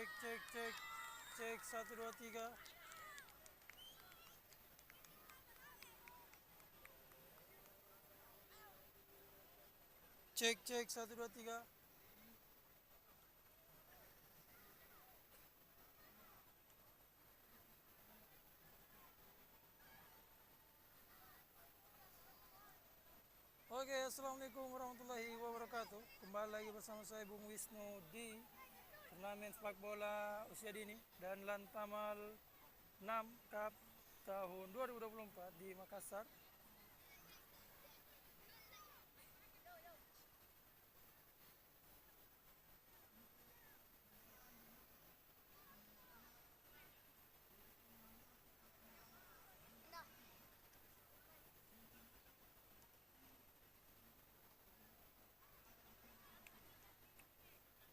cek 1 2 3. Cek 1 2 3. Oke, assalamualaikum warahmatullahi wabarakatuh. Kembali lagi bersama saya Bung Wisnu di turnamen sepak bola usia dini dan Lantamal 6 Cup tahun 2024 di Makassar.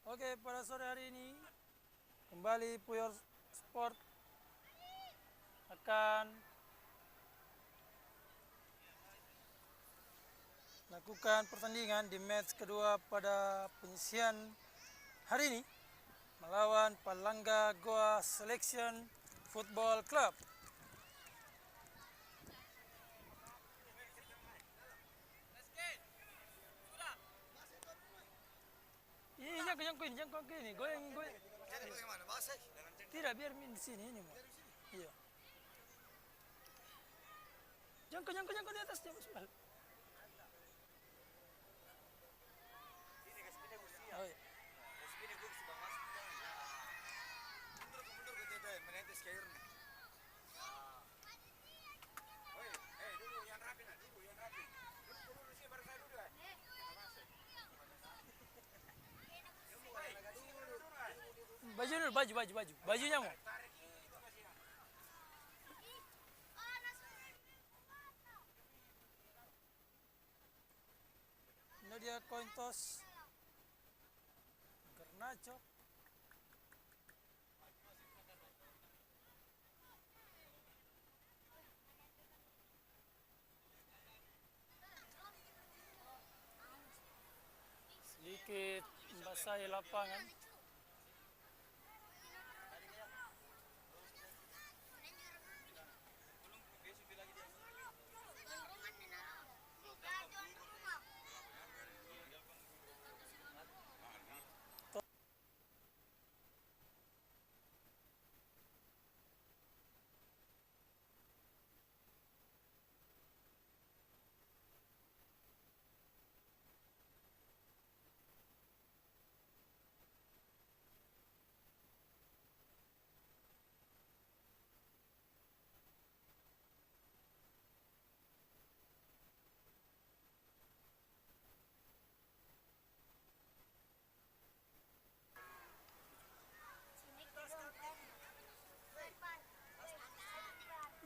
Oke, pada sore hari ini kembali Puyor Sport akan lakukan pertandingan di match kedua pada penyisian hari ini melawan Palangga Goa Selection Football Club. Iya, jangan ke ini, goyang. Jadi bagaimana? Bahasa? Tidak, biar di sini ini, Mas. Iya. Jangan di atas, jangan sebal. Oh, iya. Mundur ke kita menetes ke airnya. Woi, dulu yang rapi nah, dulu yang rapi. Dulu sih baru saya dulu. Baju dulu, baju. Bajunya mau. Ini dia koin toss. Garnacho. Sedikit membasahi lapangan.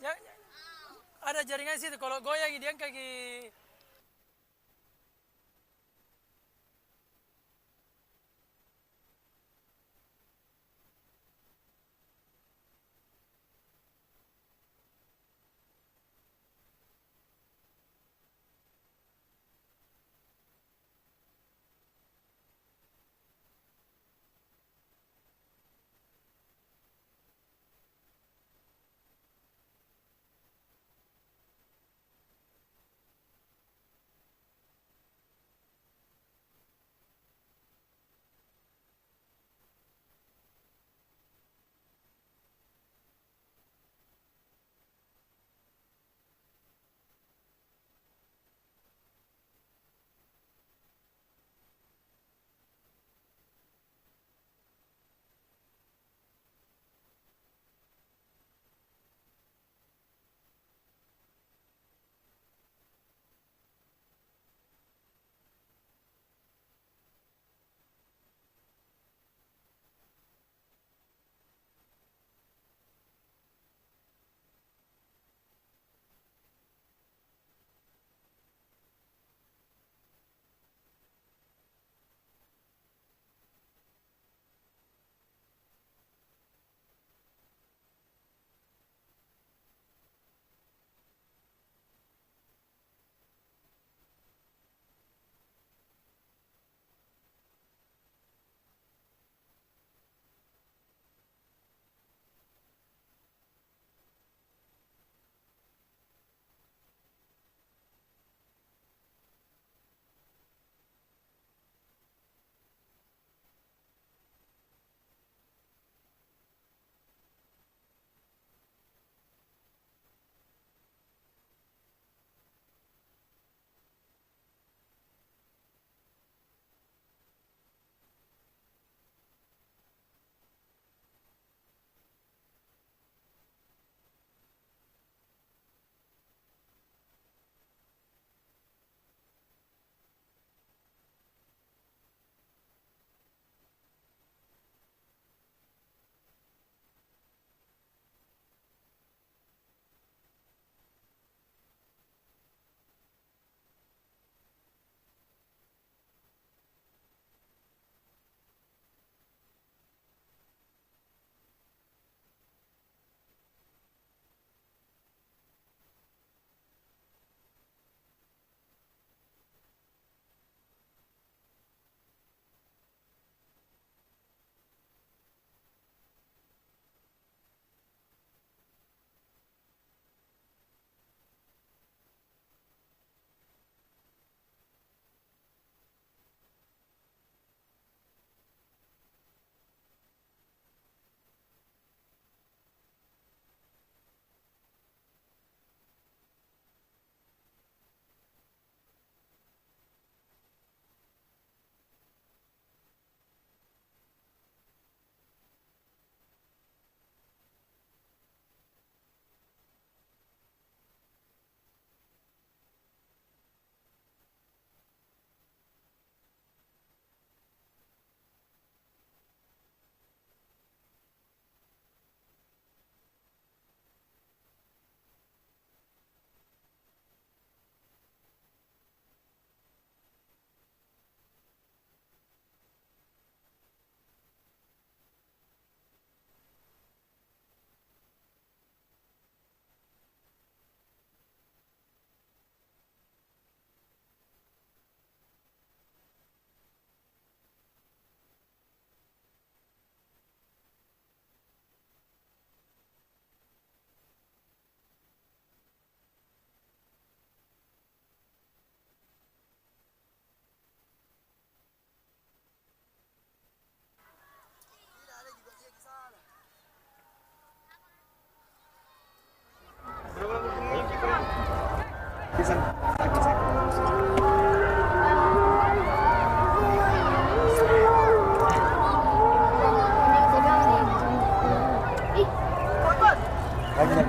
Ya, ada jaringan situ. Kalau goyang dia kaki.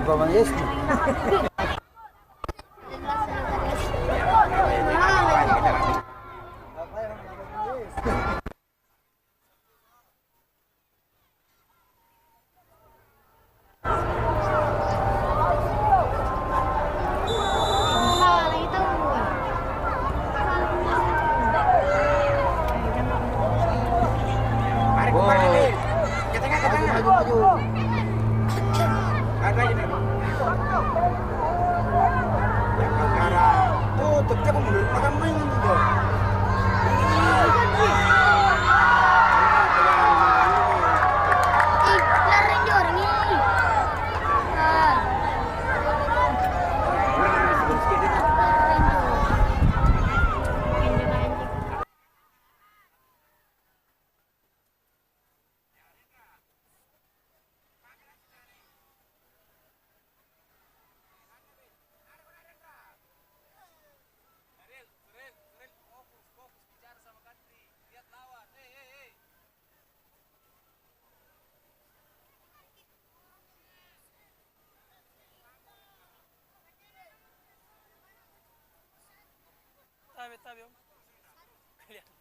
Iba man yes. Tarik kembali nih. Ke tengah, ke tengah. Maju. Tarik lagi nih. Yang sekarang. Tuh, tapi aku mundur. Makan main juga. Tabi, Om. Kelihatan.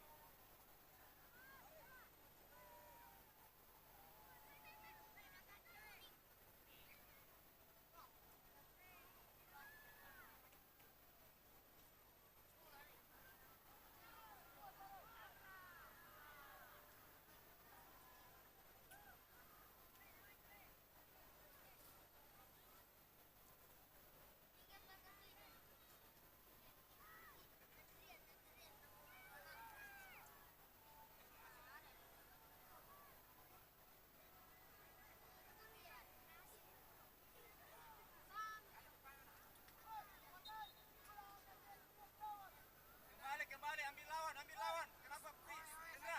Kembali, ambil lawan. Kenapa, please? Indra.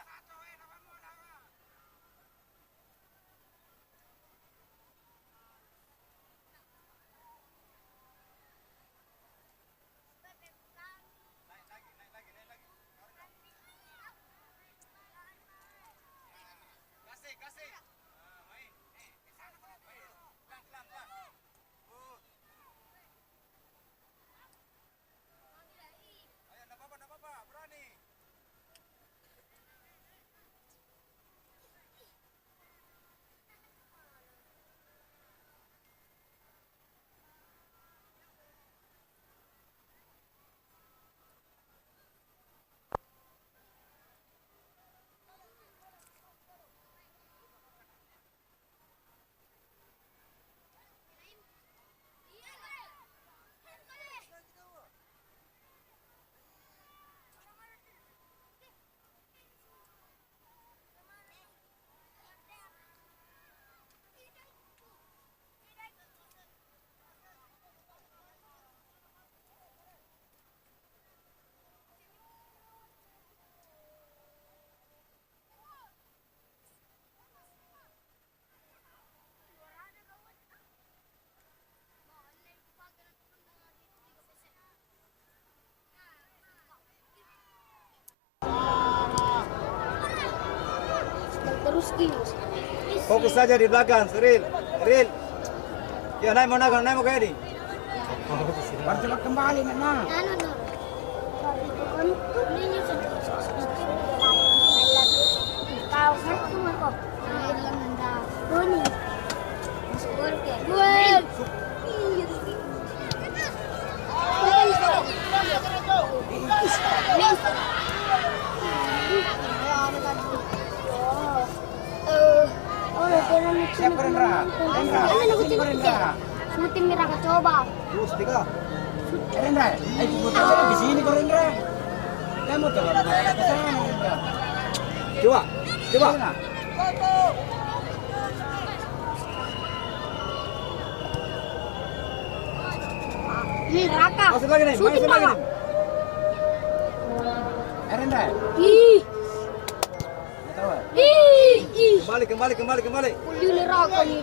Naik lagi. Kasih. Main. Pelan. Ayo, enggak apa-apa, berani. Terus kius. Fokus saja di belakang, Ril. Ya, naik mau kayak ini. Baru cepat kembali, Nana. Kau kan cuma kok. Bilang anda. Boni. Masuk ke. Duel. Siap, Rendra. Syuting merah coba. Terus, tiga. Rendra, ayo putar aja di sini kok, Rendra. Kamu tuh kalau ke sana, Rendra. Coba. Sana. Nih Raka. Masuk lagi nih, Syuting masuk lagi Raka. nih. Rendra. Ih. Tahu. Ih. Kembali. Uli Raka nih.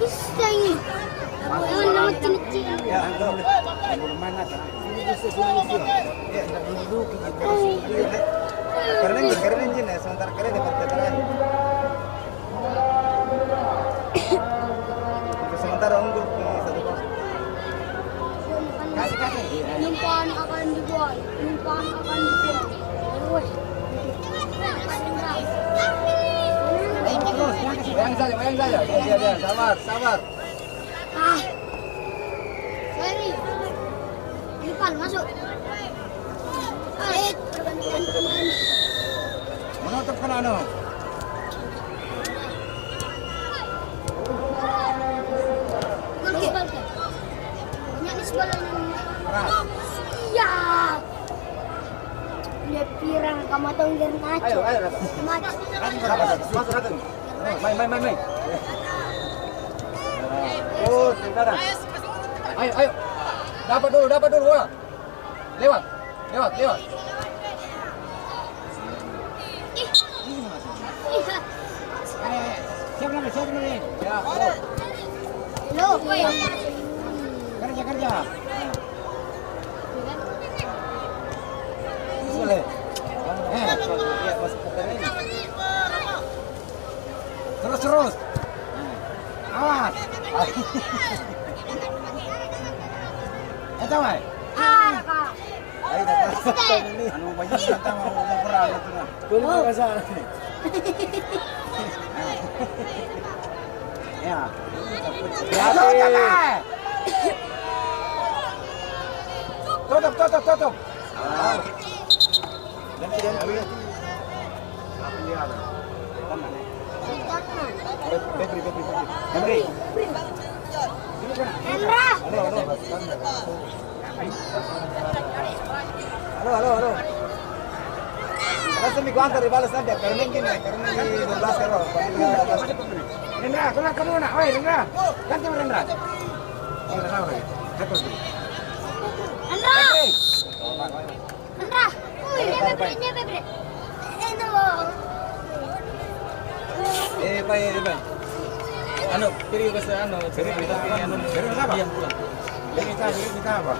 Bisa ini. Yang nama kecil-kecil. Ya, Belum mana tapi. sini. Ya, enggak dulu kita. Keren engine ya, sementara keren di partai terakhir. Sementara unggul di 1-0. Kasih. Numpang akan dibuat. Woi. Bayang saja. Dia, sabar. Sorry. Depan masuk. Menutup kan anu. Gol. Banyak nih bola. Keras. Siap. Dia pirang kamu tahu nggak naco. Ayo, Rata. Naco. Masuk, Rata. Main. Oh, sebentar. Ayo. Dapat dulu bola. Lewat. Siap nih. Ya, Lo, Kerja. boleh. Masuk ke tengah ini. Terus. Awas. Eta wae. Kak. Ayo, datang ini. Anu banyak datang mau perang itu nah. Belum kasar. Ya. Tutup. Ganti. Henry. Hendra. Halo. Langsung diantar dibalas nanti karena mungkin 12 karo. Rendra, keluar ke mana? Oi, Rendra. Ganti Rendra. Hendra. Dia bebre. Baik. Anu, kiri ke sana, kiri anu. Diam pulang. Kita apa?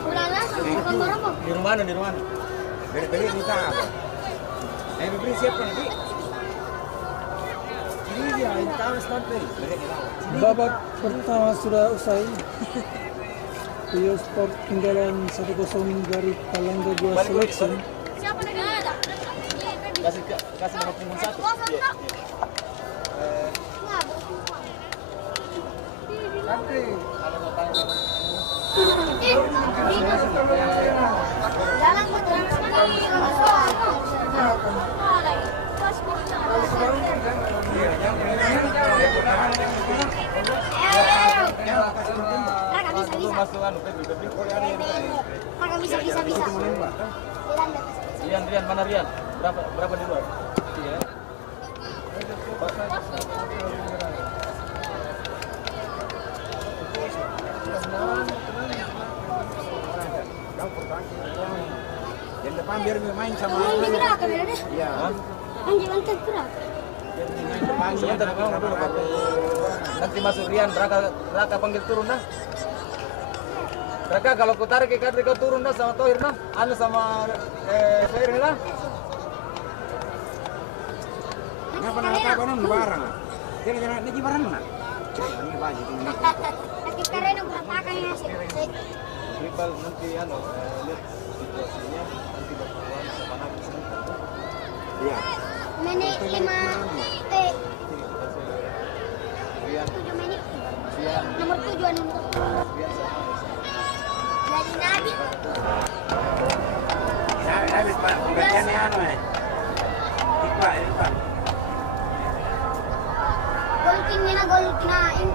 Ulala, bukan barang kok. Di rumah. Beri kita apa? Beri siapa nanti? Ini dia, kita harus nanti. Babak pertama sudah usai. Rio Sport ketinggalan 1-0 dari Palangga 2 Selection. Siapa negara? Kasih nomor punggung 1. Nanti. Jalan ke Masuk anu bisa. Rian, mana Rian? Berapa di luar? 3 ya? Yang depan biar main sama Ini gerak kan ada? Iya. Jangan tergerak. Sebentar, nanti masuk Rian, Raka panggil turun dah. Raka kalau kau tarik ke kaki kau turun dah sama Tohir dah. Anu sama Tohir dah. Kenapa nak apa non barang? Jangan ini barang nak. Ini baju ini. Nanti keren yang berantakan ya sih. Ribal nanti anu lihat situasinya nanti berkawan sama Nabi sebentar. Iya. Menit 5 Rian, 7 menit. Rian, Nomor 7 anu. Rian sama Jadi Nabi. Habis Pak, penggantiannya anu Iqbal. Gol kina ini.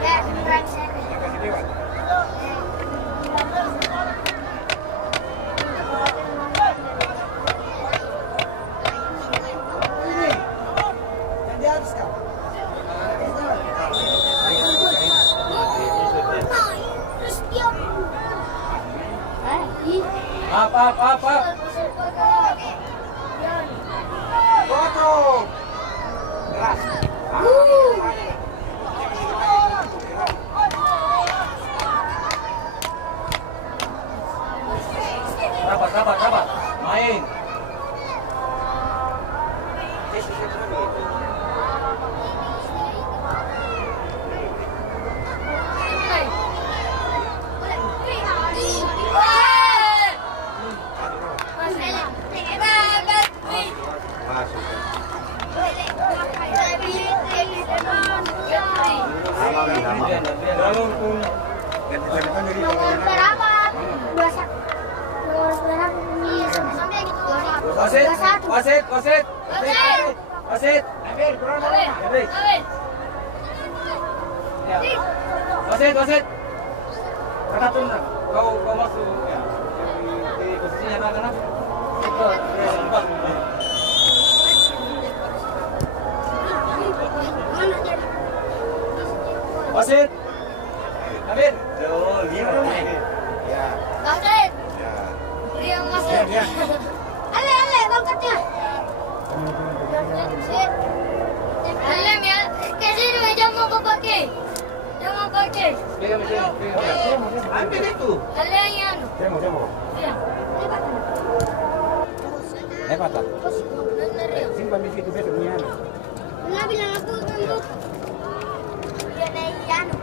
Ya, keren seri. Kasih lewat. Jadi habis kau. Terus dia. Apa? Wasit, wasit, wasit. Wasit. Wasit, wasit. Kakatun na. Kau masuk ya. Di posisi anak-anak. Wasit. Amir. Oh, dia. Ya. Wasit. Ya. Dia masuk. Ale, bangkatnya. Ale, ya. Kasih dia jam mau pakai. Jangan pakai. Ambil itu. Ale yang anu. Demo. Ya. Lepas tak? Benar ya. Simpan di situ besok ni anu. Pernah bilang aku untuk dia naik anu.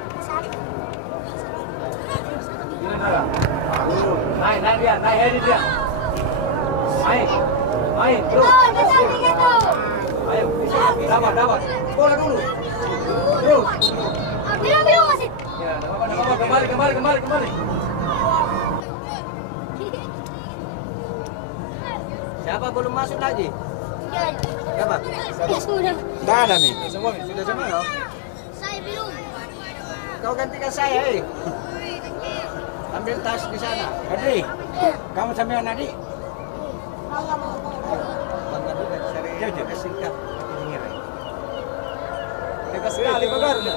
Naik dia, naik dia. Main, bro. Oh, betul gitu. Ayo, dapat. Bola dulu. Bro. Bilang masih. Ya, kembali. Siapa belum masuk lagi? Siapa? Ya sudah. Dah ada nih. Semua sudah semua ya? Saya belum. Kau gantikan saya, Ambil tas di sana. Adri, kamu sampai Nadi? Jauh, singkat. Dekat sekali pagarnya.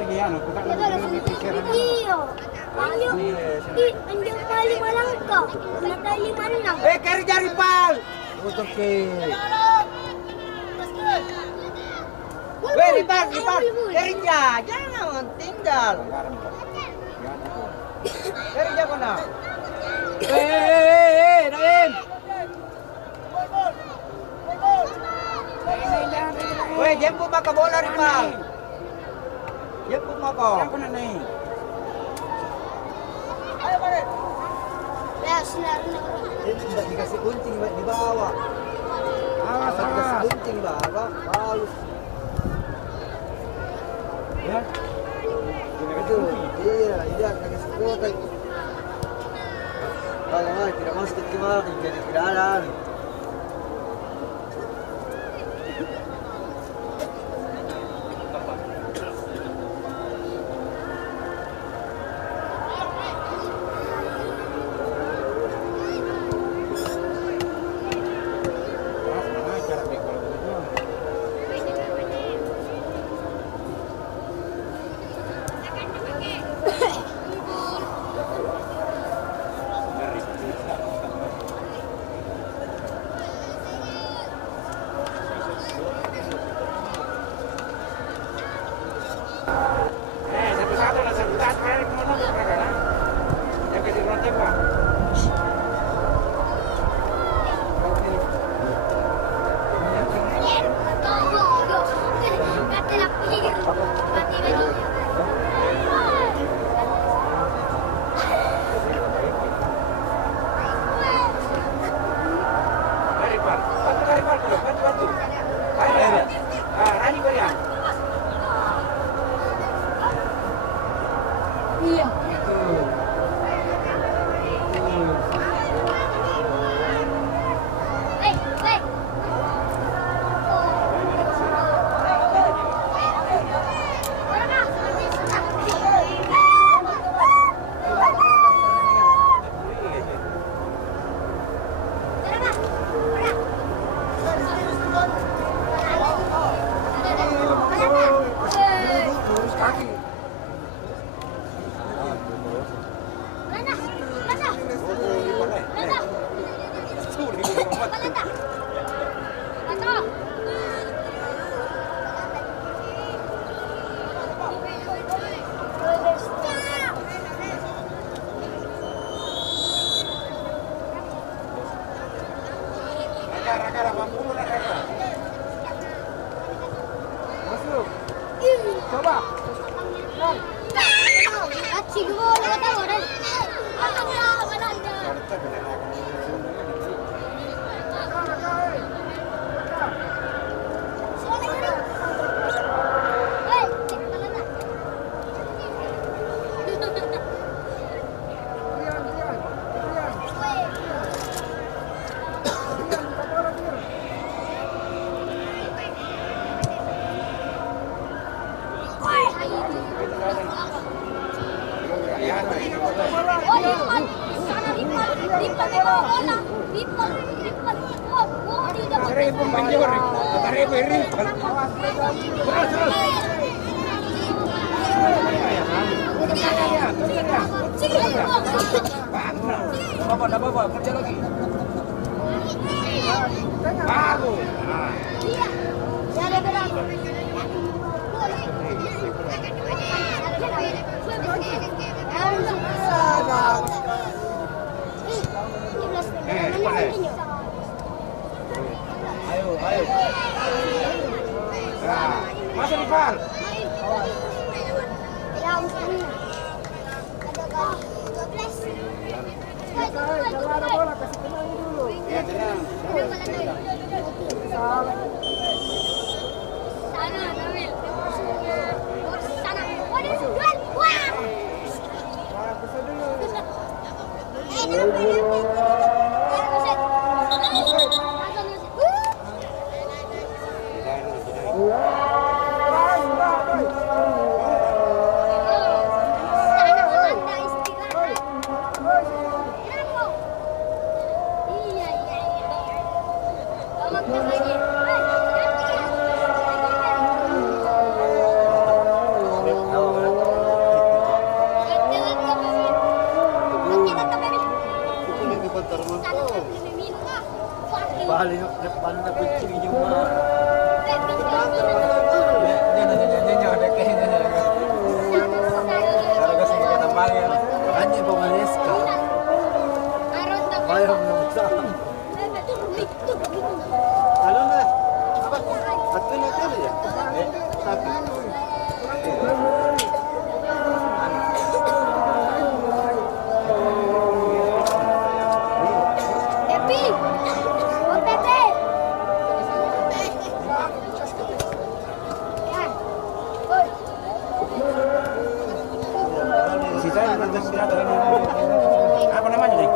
Ini anu, bukan Kerja rival. Untuk ke Rival. Kerja, jangan tinggal. Kerja mana? Naim. Weh, jemput maka bola rival. Jemput maka. Apa nak naik? Tidak dikasih gunting di bawah. Dikasih gunting di bawah. Halus. Ya. Itu, iya, kasih gunting. Kalau tidak masuk ke kemari, jadi tidak ada. Ada 80 mereka. Masuk. Coba. Aci dulu lewat apa deh? Seribu manjur, seribu ribu. Terus. Bapak, kerja lagi. Baru. Ayo. Nah, masuk Ivan. Kalau ada bola kasih tenang dulu. Ya, tenang. Balik depan na kucing cuma. Apa namanya nih?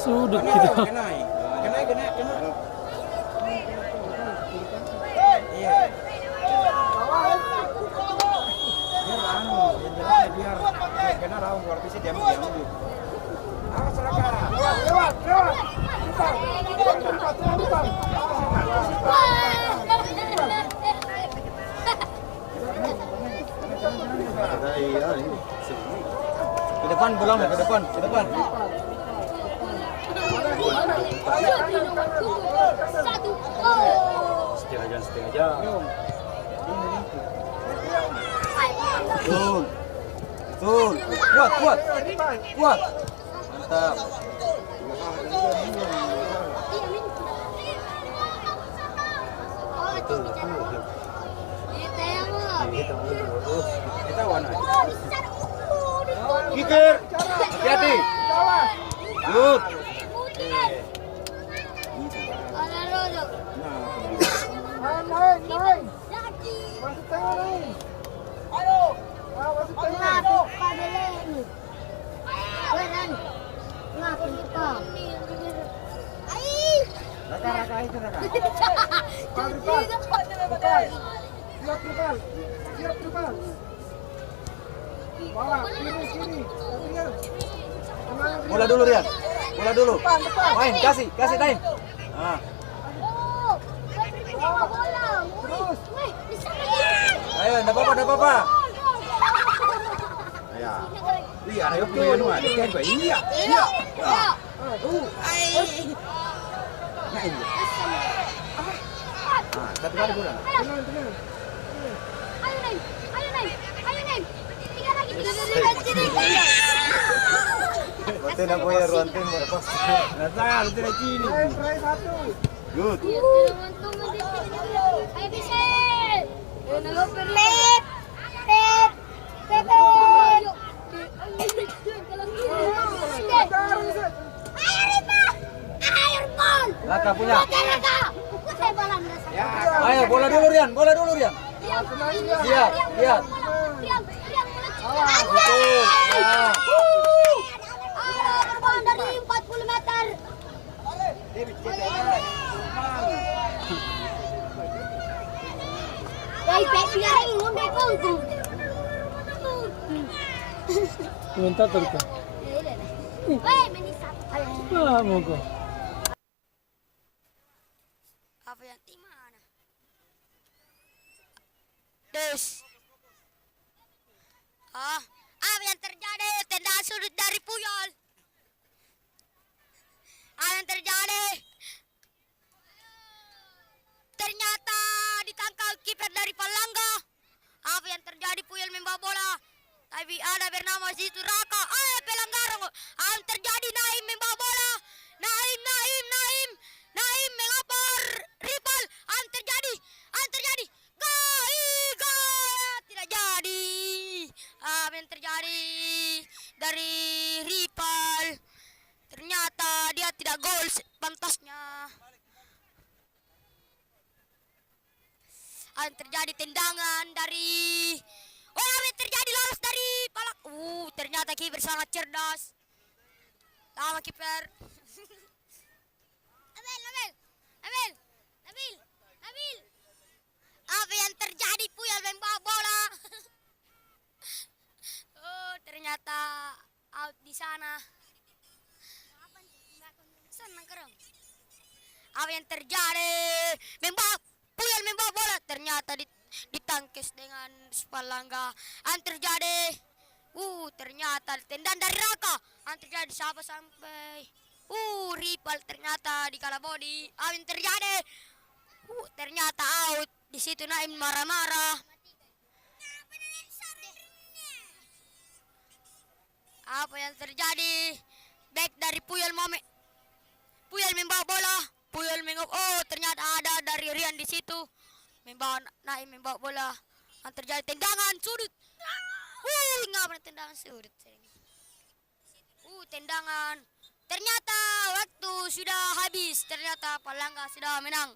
Sudut kita. Kenai. marah, keluar bisa diam dulu. Awas Raka. Lewat. Ke depan belum, ke depan. Satu. Setengah jam. Betul. Kuat. Mantap. Kita warna. Kikir. Hati-hati. Good. Raka itu Raka. Siap tripal. Bawa kiri. Bola dulu Rian. Main, kasih time. Nah. Ayo, enggak apa-apa. Iya, ayo pion mah, diken ba? Iya. Nah, ini. Satu kali bola. Tenang. Ayo naik. Tiga lagi. Waktu nak punya ruang tim pas. Nasal, tidak cini. Satu. Good. Ayo bisa. Pep. Raka punya. Ayo bola dulu Rian. Siap. Betul. Nah. Dari 40 meter. Minta terus. Mogok. Apa yang di mana? Des. Apa yang terjadi? Tendang sudut dari Puyol. Apa yang terjadi? Ternyata ditangkal kiper dari Palangga. Apa yang terjadi? Puyol membawa bola. Tapi ada bernama situ Raka. Pelanggaran. Apa yang terjadi? Naim membawa bola. Naim mengopor. Ripal. Apa yang terjadi? Gol. Tidak jadi. Apa yang terjadi dari Ripal? Ternyata dia tidak gol pantasnya. Apa yang terjadi? Tendangan dari apa yang terjadi? Lolos dari Palak. Ternyata kiper sangat cerdas. Sama kiper. Nabil. Apa yang terjadi? Puyol membawa bola. Ternyata out di sana. Senang kerem. Apa yang terjadi? Puyol membawa bola. Ternyata ditangkis dengan Palangga. Yang terjadi? Ternyata tendang dari Raka. Yang terjadi sampai Ripal ternyata di kala body. Apa yang terjadi? Ternyata out. Di situ Naim marah-marah. Apa yang terjadi? Back dari Puyol membawa bola. Ternyata ada dari Rian di situ. Naim membawa bola. Yang terjadi tendangan sudut. Ngapain tendangan sudut? Tendangan. Ternyata waktu sudah habis. Ternyata Palangga sudah menang.